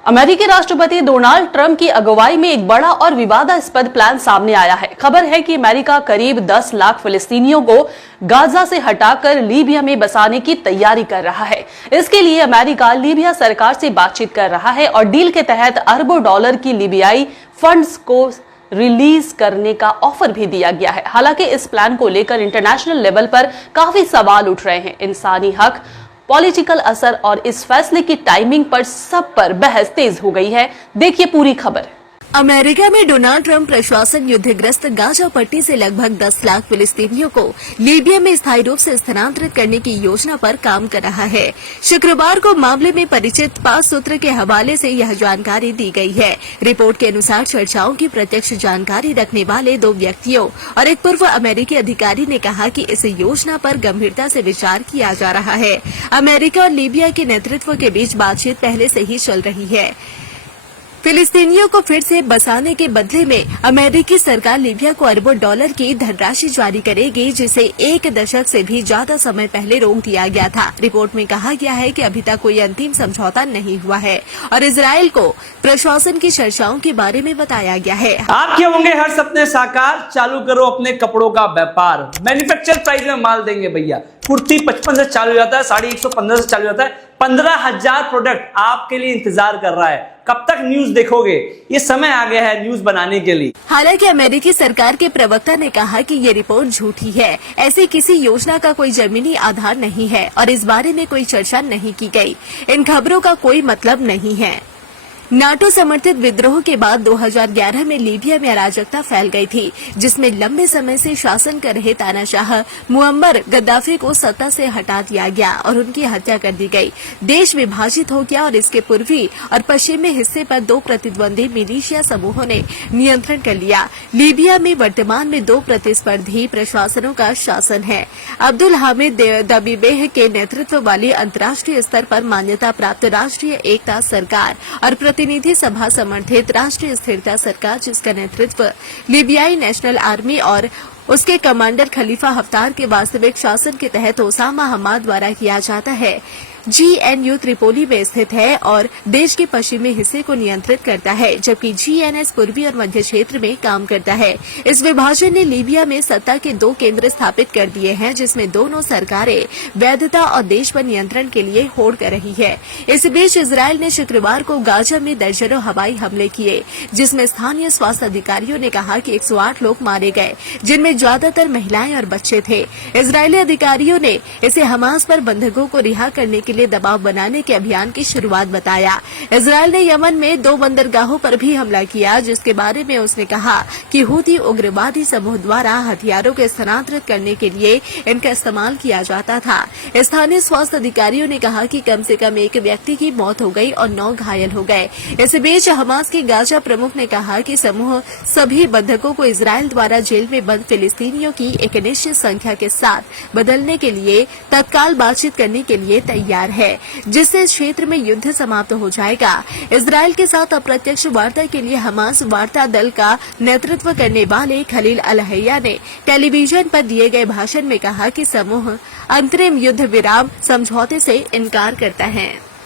अमेरिकी राष्ट्रपति Donald Trump की अगुवाई में एक बड़ा और विवादास्पद प्लान सामने आया है। खबर है कि अमेरिका करीब 10 लाख फिलिस्तीनियों को गाजा से हटाकर लीबिया में बसाने की तैयारी कर रहा है। इसके लिए अमेरिका लीबिया सरकार से बातचीत कर रहा है और डील के तहत अरबों डॉलर की लीबियाई फंड्स को रिलीज करने का ऑफर भी दिया गया है। हालांकि इस प्लान को लेकर इंटरनेशनल लेवल पर काफी सवाल उठ रहे हैं। इंसानी हक, पॉलिटिकल असर और इस फैसले की टाइमिंग पर सब पर बहस तेज हो गई है। देखिए पूरी खबर। अमेरिका में डोनाल्ड ट्रंप प्रशासन युद्धग्रस्त गाजा पट्टी से लगभग 10 लाख फिलिस्तीनियों को लीबिया में स्थायी रूप से स्थानांतरित करने की योजना पर काम कर रहा है। शुक्रवार को मामले में परिचित 5 सूत्र के हवाले से यह जानकारी दी गई है। रिपोर्ट के अनुसार चर्चाओं की प्रत्यक्ष जानकारी रखने वाले 2 व्यक्तियों और एक पूर्व अमेरिकी अधिकारी ने कहा कि इस योजना पर गंभीरता से विचार किया जा रहा है। अमेरिका और लीबिया के नेतृत्व के बीच बातचीत पहले से ही चल रही है। फिलिस्तीनियों को फिर से बसाने के बदले में अमेरिकी सरकार लीबिया को अरबों डॉलर की धनराशि जारी करेगी, जिसे 1 दशक से भी ज्यादा समय पहले रोक दिया गया था। रिपोर्ट में कहा गया है कि अभी तक कोई अंतिम समझौता नहीं हुआ है और इजराइल को प्रशासन की चर्चाओं के बारे में बताया गया है। आपके होंगे हर सपने साकार, चालू करो अपने कपड़ों का व्यापार। मैन्युफैक्चर प्राइस में माल देंगे भैया। कुर्ती 55 से चालू हो जाता है, साड़ी 115 से चालू हो जाता है। 15,000 प्रोडक्ट आपके लिए इंतजार कर रहा है। कब तक न्यूज देखोगे? ये समय आ गया है न्यूज बनाने के लिए। हालांकि अमेरिकी सरकार के प्रवक्ता ने कहा कि ये रिपोर्ट झूठी है। ऐसी किसी योजना का कोई जमीनी आधार नहीं है और इस बारे में कोई चर्चा नहीं की गई। इन खबरों का कोई मतलब नहीं है। नाटो समर्थित विद्रोह के बाद 2011 में लीबिया में अराजकता फैल गई थी, जिसमें लंबे समय से शासन कर रहे तानाशाह मुअम्मर गद्दाफी को सत्ता से हटा दिया गया और उनकी हत्या कर दी गई। देश विभाजित हो गया और इसके पूर्वी और पश्चिमी हिस्से पर 2 प्रतिद्वंदी मिलिशिया समूहों ने नियंत्रण कर लिया। लीबिया में वर्तमान में 2 प्रतिस्पर्धी प्रशासनों का शासन है। अब्दुल हामिद दबीबेह के नेतृत्व वाली अंतर्राष्ट्रीय स्तर पर मान्यता प्राप्त राष्ट्रीय एकता सरकार और प्रतिनिधि सभा समर्थित राष्ट्रीय स्थिरता सरकार, जिसका नेतृत्व लीबियाई नेशनल आर्मी और उसके कमांडर खलीफा हफ्तार के वास्तविक शासन के तहत ओसामा हमाद द्वारा किया जाता है, GNU त्रिपोली में स्थित है और देश के पश्चिमी हिस्से को नियंत्रित करता है, जबकि GNS पूर्वी और मध्य क्षेत्र में काम करता है। इस विभाजन ने लीबिया में सत्ता के 2 केंद्र स्थापित कर दिए हैं, जिसमें दोनों सरकारें वैधता और देश पर नियंत्रण के लिए होड़ कर रही है। इस बीच इजरायल ने शुक्रवार को गाजा में दर्जनों हवाई हमले किए, जिसमें स्थानीय स्वास्थ्य अधिकारियों ने कहा कि 108 लोग मारे गए, जिनमें ज्यादातर महिलाएं और बच्चे थे। इजरायली अधिकारियों ने इसे हमास पर बंधकों को रिहा करने के लिए दबाव बनाने के अभियान की शुरुआत बताया। इजरायल ने यमन में 2 बंदरगाहों पर भी हमला किया, जिसके बारे में उसने कहा कि हूती उग्रवादी समूह द्वारा हथियारों को स्थानांतरित करने के लिए इनका इस्तेमाल किया जाता था। स्थानीय स्वास्थ्य अधिकारियों ने कहा कि कम से कम 1 व्यक्ति की मौत हो गई और 9 घायल हो गए। इस बीच हमास के गाजा प्रमुख ने कहा कि समूह सभी बंधकों को इजरायल द्वारा जेल में बंद फिलिस्तीनियों की एक निश्चित संख्या के साथ बदलने के लिए तत्काल बातचीत करने के लिए तैयार है, जिससे इस क्षेत्र में युद्ध समाप्त हो जाएगा। इजरायल के साथ अप्रत्यक्ष वार्ता के लिए हमास वार्ता दल का नेतृत्व करने वाले खलील अल-हैया ने टेलीविजन पर दिए गए भाषण में कहा कि समूह अंतरिम युद्ध विराम समझौते से इनकार करता है।